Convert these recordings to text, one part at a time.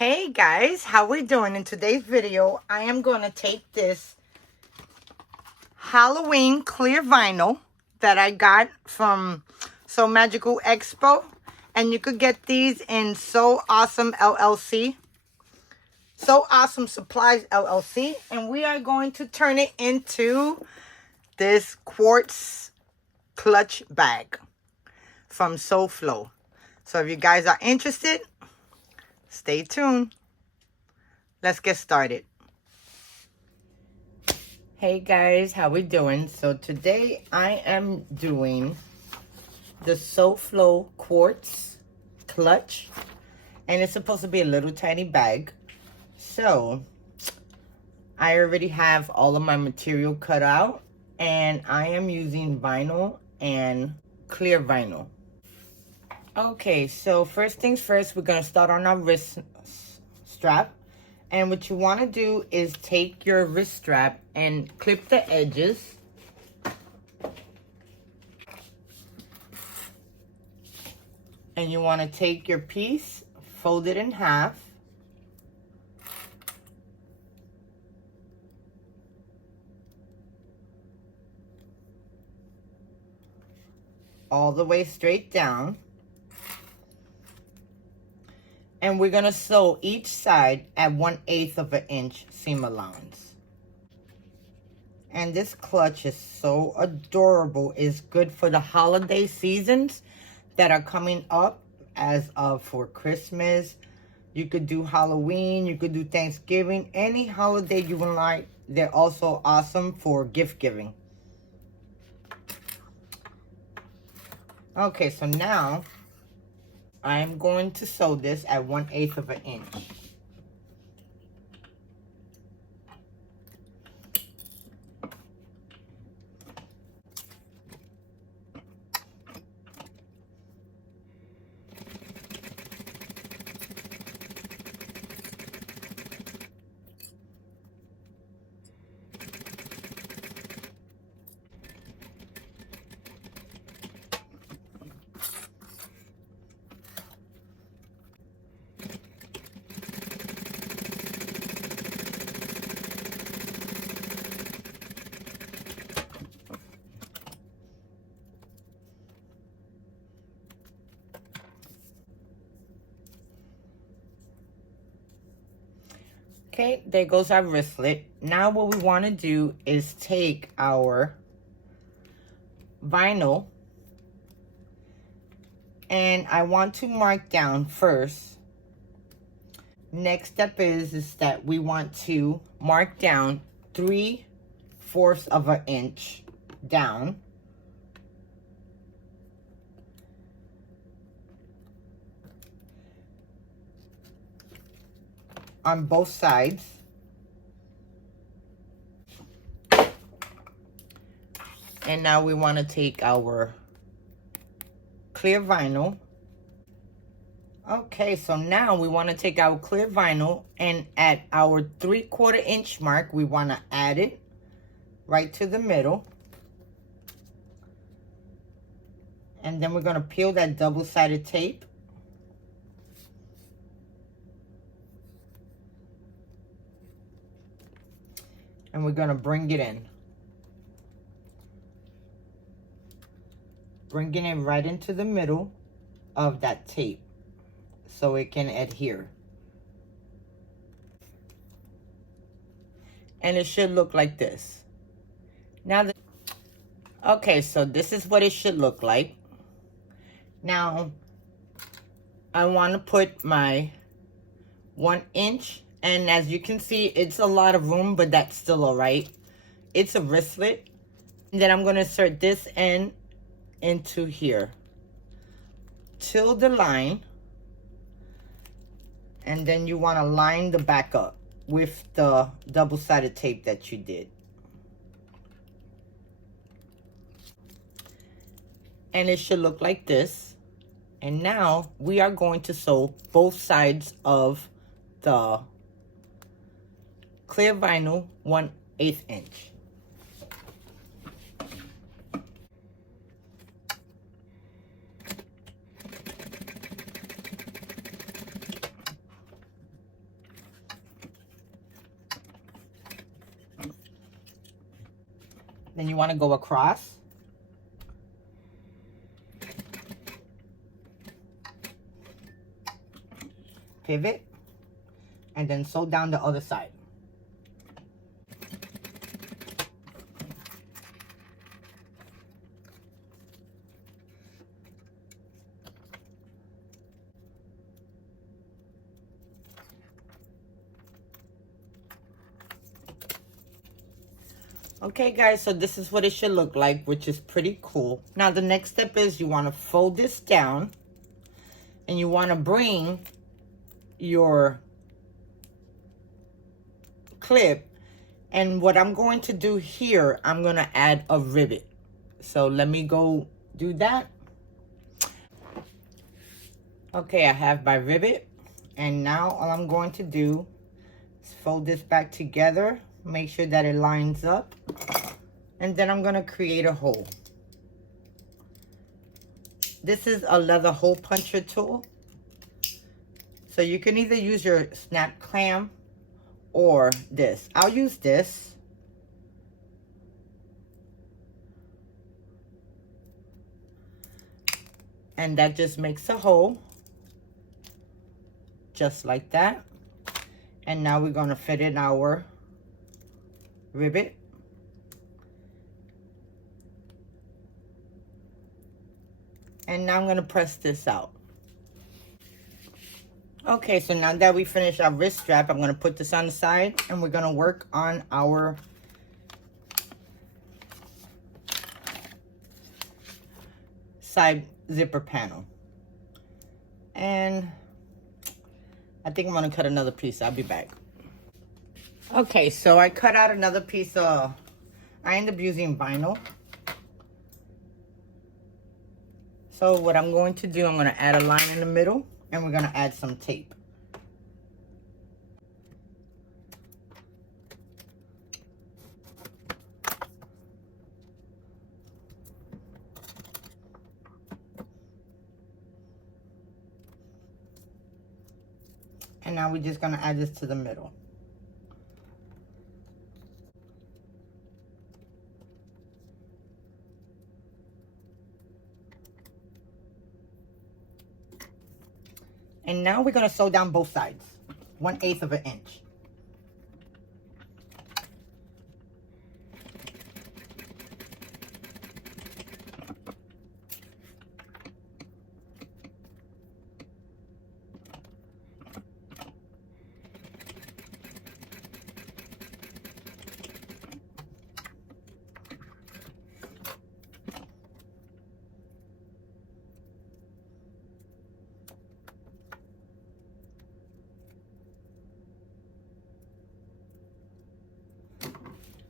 Hey guys, how we doing? In today's video, I am going to take this Halloween clear vinyl that I got from So Magical Expo. And you could get these in So Awesome LLC. So Awesome Supplies LLC. And we are going to turn it into this Quartz Clutch bag from SewFlo. So if you guys are interested, stay tuned. Let's get started. Hey guys, how we doing? So today I am doing the SewFlo Quartz Clutch, and it's supposed to be a little tiny bag. So I already have all of my material cut out, and I am using vinyl and clear vinyl. Okay, so first things first, we're gonna start on our wrist strap. And what you want to do is take your wrist strap and clip the edges. And you want to take your piece, fold it in half. All the way straight down. And we're going to sew each side at 1/8 of an inch seam allowance. And this clutch is so adorable. It's good for the holiday seasons that are coming up, as of for Christmas. You could do Halloween, you could do Thanksgiving, any holiday you would like. They're also awesome for gift giving. Okay, so now I'm going to sew this at 1/8 of an inch. Okay, there goes our wristlet. Now what we want to do is take our vinyl, and I want to mark down first. Next step is that we want to mark down 3/4 of an inch down. On both sides. And now we want to take our clear vinyl. Okay, so now we want to take our clear vinyl, and at our 3/4 inch mark, we want to add it right to the middle. And then we're going to peel that double-sided tape. And we're going to bring it in. Bringing it right into the middle of that tape so it can adhere. And it should look like this. Now, okay, so this is what it should look like. Now, I want to put my 1 inch, and as you can see, it's a lot of room, but that's still all right. It's a wristlet. And then I'm going to insert this end into here till the line, and then you want to line the back up with the double-sided tape that you did. And it should look like this. And now we are going to sew both sides of the clear vinyl 1/8 inch. Then you want to go across. Pivot. And then sew down the other side. Okay guys, so this is what it should look like, which is pretty cool. Now the next step is you want to fold this down and you want to bring your clip, and what I'm going to do here, I'm going to add a rivet. So let me go do that. Okay, I have my rivet, and now all I'm going to do is fold this back together. Make sure that it lines up, and then I'm going to create a hole. This is a leather hole puncher tool, so you can either use your snap clamp or this. I'll use this. And that just makes a hole, just like that. And now we're going to fit in our rivet. And now I'm going to press this out. Okay, so now that we finished our wrist strap, I'm going to put this on the side and we're going to work on our side zipper panel. And I think I'm going to cut another piece. I'll be back. Okay, so I cut out another piece of, I ended up using vinyl. So what I'm going to do, I'm going to add a line in the middle and we're going to add some tape. And now we're just going to add this to the middle. And now we're going to sew down both sides, 1/8 of an inch.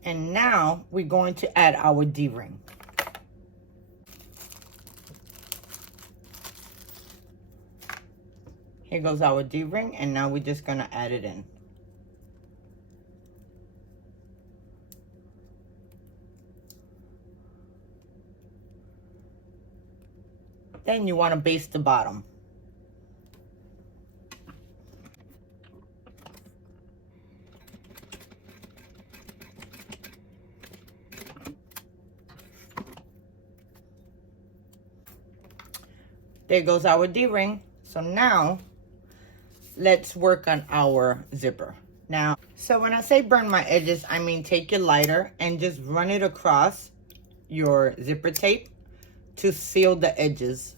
And now we're going to add our D-ring. Here goes our D-ring, and now we're just going to add it in. Then you want to baste the bottom. There goes our D-ring. So now, let's work on our zipper. Now, so when I say burn my edges, I mean take your lighter and just run it across your zipper tape to seal the edges.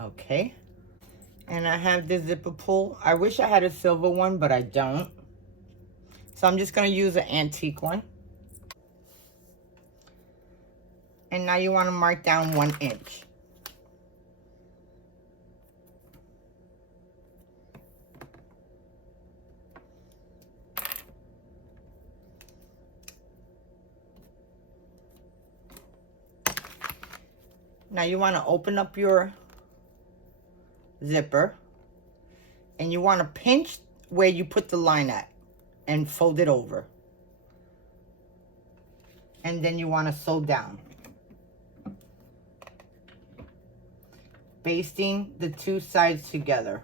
Okay. And I have this zipper pull. I wish I had a silver one, but I don't. So I'm just going to use an antique one. And now you want to mark down 1 inch. Now you want to open up your zipper and you want to pinch where you put the line at and fold it over. And then you want to sew down, basting the two sides together.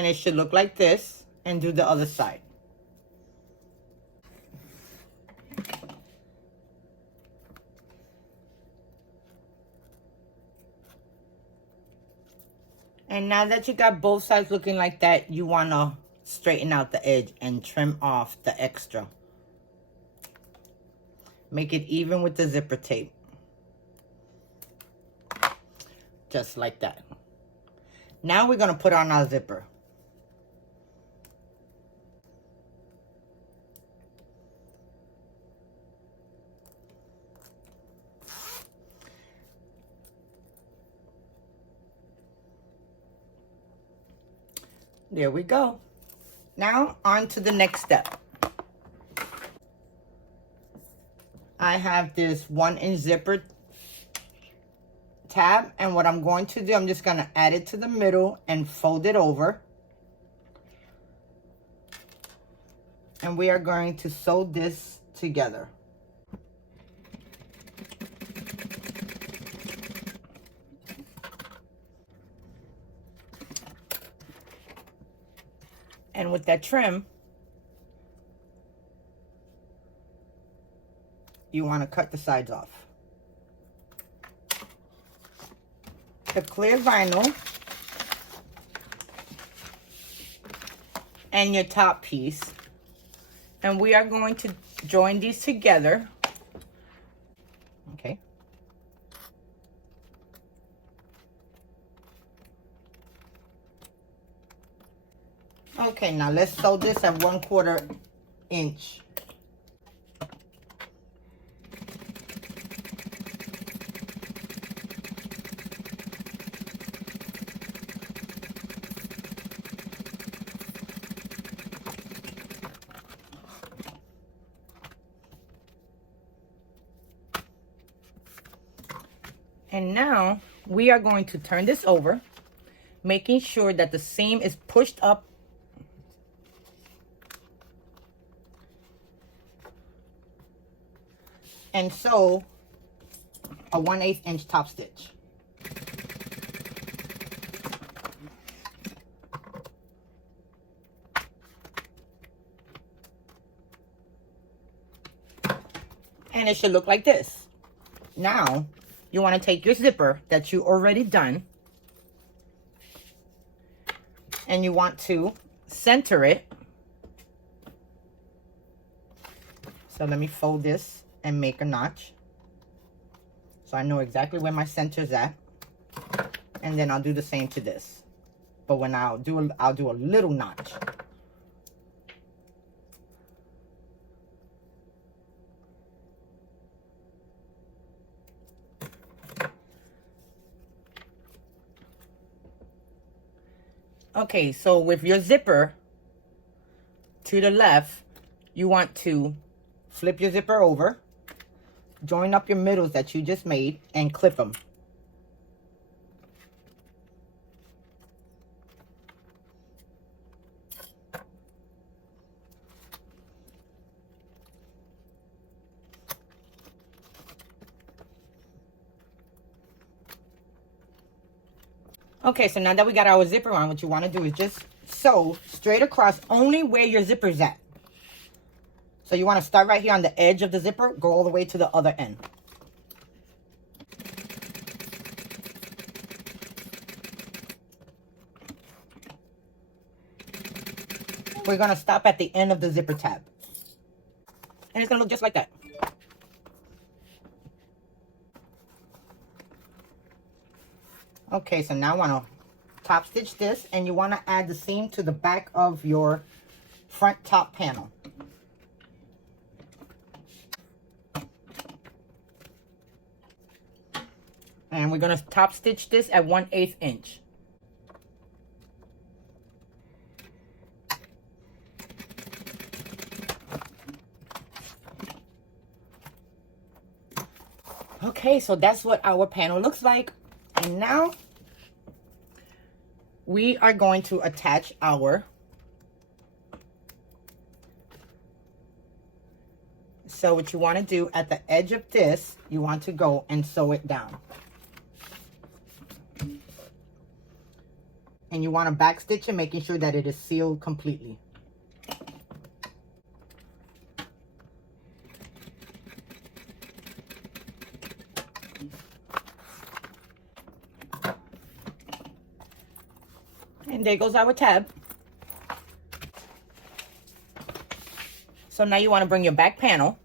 And it should look like this. And do the other side. And now that you got both sides looking like that, you want to straighten out the edge and trim off the extra. Make it even with the zipper tape. Just like that. Now we're going to put on our zipper. There we go. Now on to the next step. I have this 1-inch zipper tab, and what I'm going to do, I'm just going to add it to the middle and fold it over. And we are going to sew this together. And with that trim, you want to cut the sides off. The clear vinyl and your top piece. And we are going to join these together. Okay. Okay, now let's sew this at 1/4 inch. And now we are going to turn this over, making sure that the seam is pushed up and sew a 1/8 inch top stitch. And it should look like this. Now, you want to take your zipper that you already done, and you want to center it. So let me fold this and make a notch, so I know exactly where my center's at. And then I'll do the same to this, but when I'll do a little notch. Okay, so with your zipper to the left, you want to flip your zipper over, join up your middles that you just made, and clip them. Okay, so now that we got our zipper on, what you want to do is just sew straight across only where your zipper's at. So you want to start right here on the edge of the zipper, go all the way to the other end. We're going to stop at the end of the zipper tab. And it's going to look just like that. Okay, so now I want to top stitch this, and you want to add the seam to the back of your front top panel. And we're going to top stitch this at 1/8 inch. Okay, so that's what our panel looks like. And now we are going to attach our so what you want to do at the edge of this, you want to go and sew it down. And you want to back stitch it, making sure that it is sealed completely. And there goes our tab. So now you want to bring your back panel,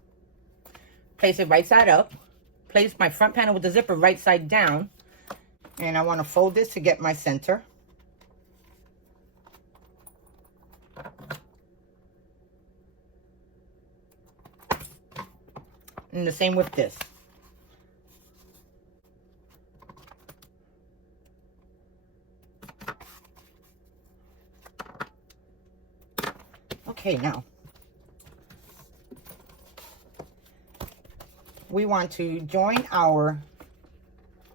place it right side up, place my front panel with the zipper right side down, and I want to fold this to get my center. And the same with this. Okay, now we want to join our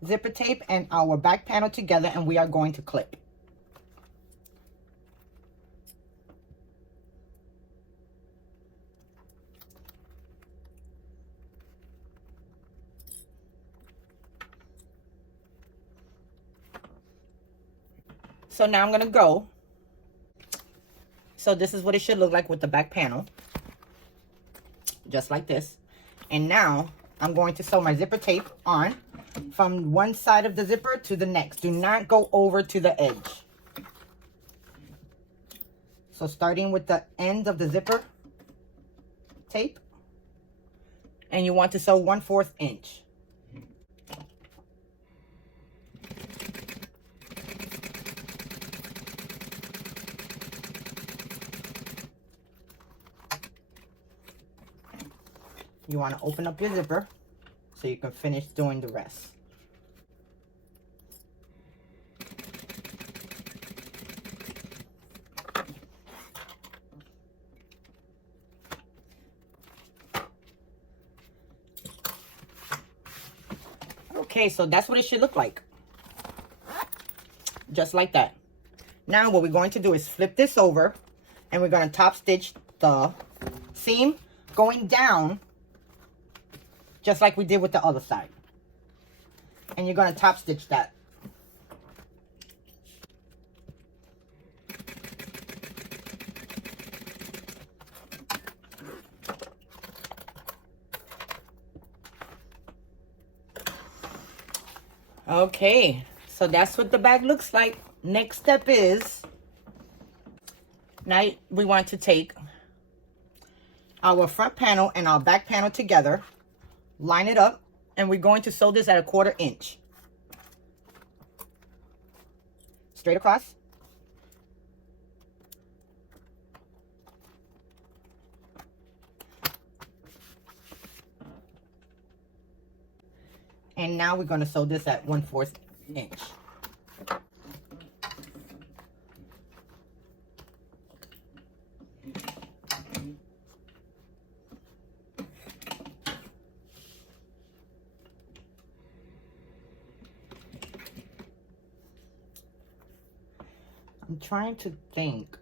zipper tape and our back panel together, and we are going to clip. So now I'm going to go. So this is what it should look like with the back panel. Just like this. And now I'm going to sew my zipper tape on from one side of the zipper to the next. Do not go over to the edge. So starting with the end of the zipper tape. And you want to sew 1/4 inch. You want to open up your zipper so you can finish doing the rest. Okay, so that's what it should look like. Just like that. Now what we're going to do is flip this over, and we're going to top stitch the seam going down, just like we did with the other side. And you're going to top stitch that. Okay, so that's what the bag looks like. Next step is, now we want to take our front panel and our back panel together, line it up, and we're going to sew this at 1/4 inch. Straight across. And now we're going to sew this at 1/4 inch. I'm trying to think.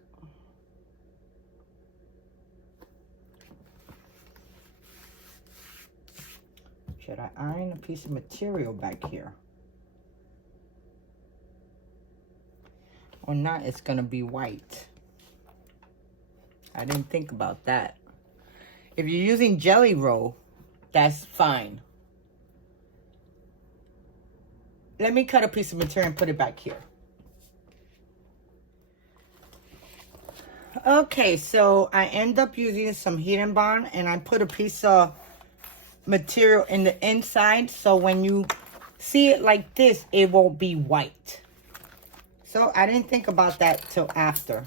Should I iron a piece of material back here? Or not, it's gonna be white. I didn't think about that. If you're using jelly roll, that's fine. Let me cut a piece of material and put it back here. Okay, so I end up using some heat and bond, and I put a piece of material in the inside, so when you see it like this, it won't be white. So I didn't think about that till after.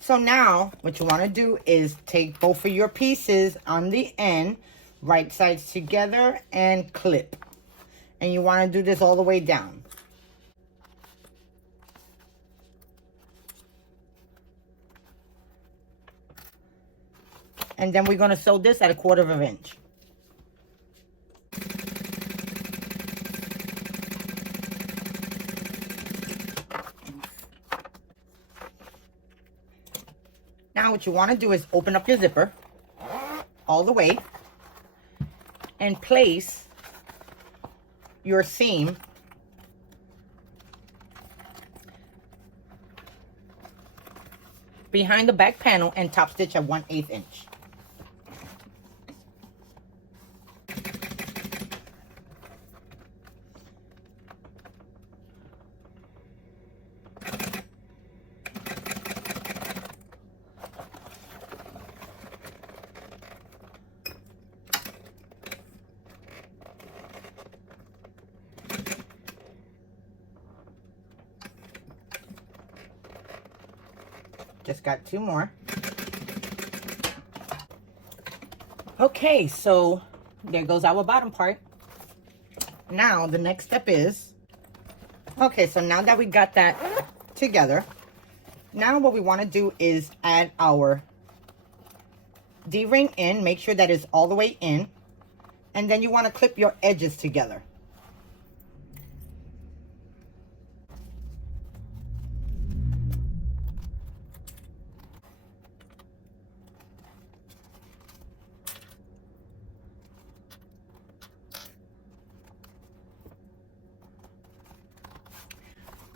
So now what you want to do is take both of your pieces on the end, right sides together, and clip. And you want to do this all the way down. And then we're going to sew this at 1/4 inch. Now what you want to do is open up your zipper all the way and place your seam behind the back panel and top stitch at 1/8 inch. Just got 2 more. Okay, so there goes our bottom part. Now the next step is, okay, so now that we got that together, now what we want to do is add our D-ring in. Make sure that it's all the way in, and then you want to clip your edges together.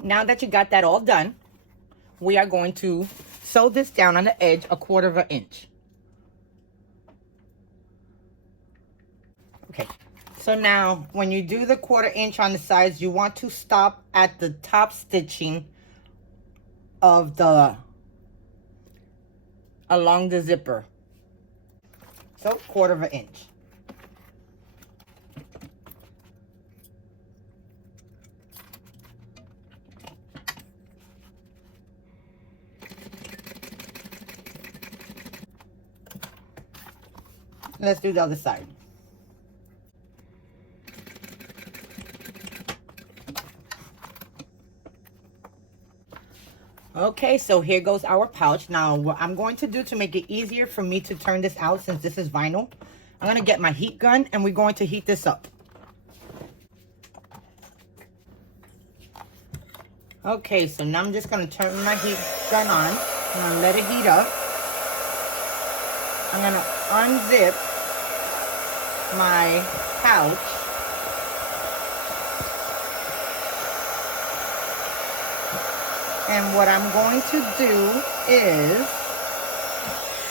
Now that you got that all done, we are going to sew this down on the edge 1/4 inch. Okay, so now when you do the 1/4 inch on the sides, you want to stop at the top stitching of the, along the zipper. So 1/4 inch. Let's do the other side. Okay, so here goes our pouch. Now, what I'm going to do to make it easier for me to turn this out, since this is vinyl, I'm going to get my heat gun and we're going to heat this up. Okay, so now I'm just going to turn my heat gun on. I'm going to let it heat up. I'm going to unzip my pouch. And what I'm going to do is,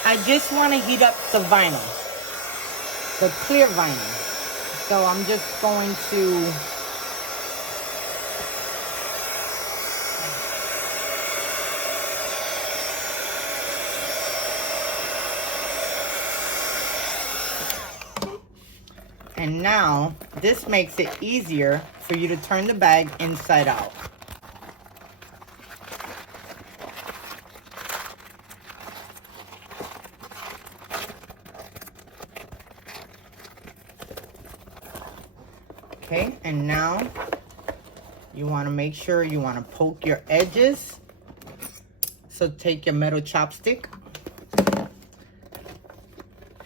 I just want to heat up the vinyl, the clear vinyl. So I'm just going to and now this makes it easier for you to turn the bag inside out. Okay, and now you want to make sure you want to poke your edges. So take your metal chopstick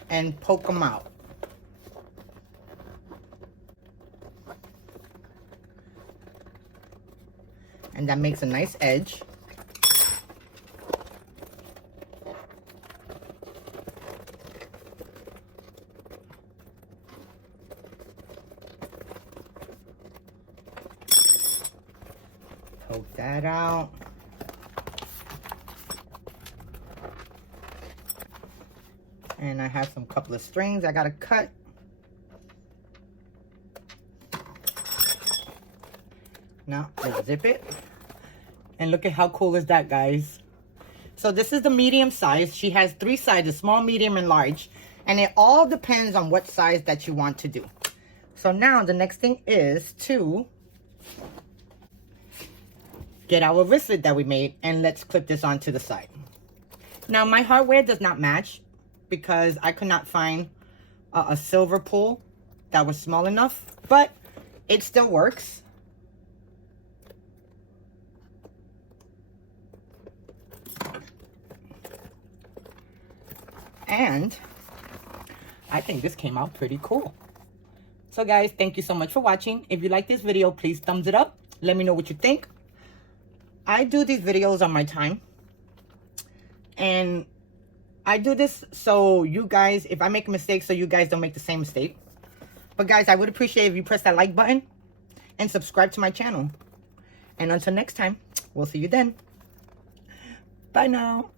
and poke them out. And that makes a nice edge. Poke that out. And I have some couple of strings I gotta cut. Now let's zip it. And look at how cool is that, guys. So this is the medium size. She has 3 sizes, small, medium, and large. And it all depends on what size that you want to do. So now the next thing is to get our wristlet that we made, and let's clip this onto the side. Now my hardware does not match because I could not find a silver pull that was small enough, but it still works. And I think this came out pretty cool. So guys, thank you so much for watching. If you like this video, please thumbs it up. Let me know what you think. I do these videos on my time. And I do this so you guys, if I make a mistake, so you guys don't make the same mistake. But guys, I would appreciate if you press that like button and subscribe to my channel. And until next time, we'll see you then. Bye now.